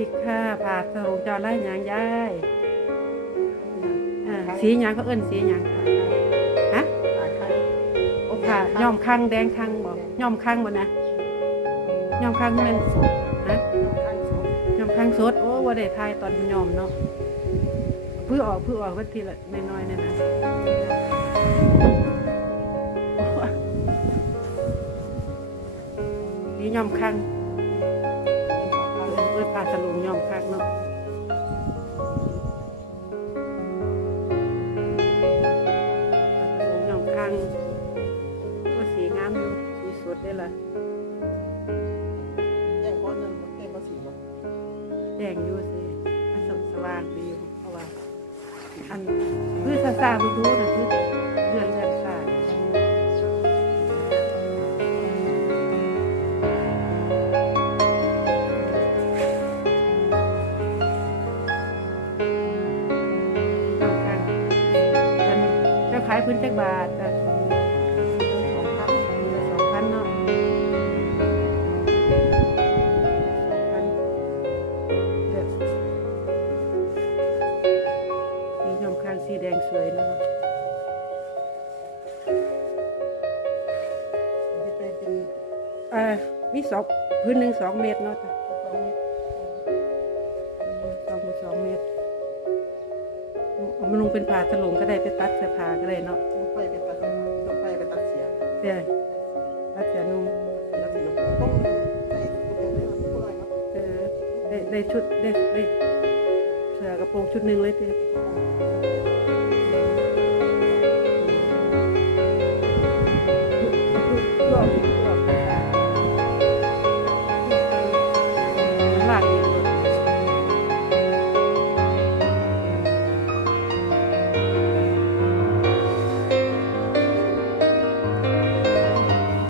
ดีค่ะผ่าสรุปจอไล่ยังย้ายสีหยังเขาเอิ้นสีหยังฮะโอ้ผ่าย่อมคังแดงคังบ่ย่อมคังบ่นะย่อมคังแม่นฮะย่อมคังสดโอ้บ่ได้ทายตอนย่อมเนาะเพื่อออกเพื่อออกก็ทีละน้อยๆนี่นะนี่ย่อมคังาสรุปย่อมคังเนาะสงยองคังก็สีงามอยู่สีสดได้ละแย่งก้อนนั้นมันเต็มภาษีบ่แดงอยู่สิมันสสว่างดีอยู่เพราะว่าอันพืชซาซาดูดูนะคือ ขายพื้นจักบาทอะสองพันสองพันเนาะสองพันเด็ดสียอมข้างสีแดงสวยนะคะที่ไปเป็นเอ่ามีสองพื้นหนึ่งสองเมตรเนาะจ้ะสองเม็ดสองคูณสองเมตรเอา มันลงเป็นผ่าถลงก็ได้ไปตัดเสื้อผ้าก็ได้เนาะไปไปตัดต้องไปไปตัดเสียเด้ตัเสียนุ่มตัดเสียต้องใส่งได้ได้ได้ชุดได้ได้เสื้อกระโปรงชุดหนึ่งเลยเด้รอ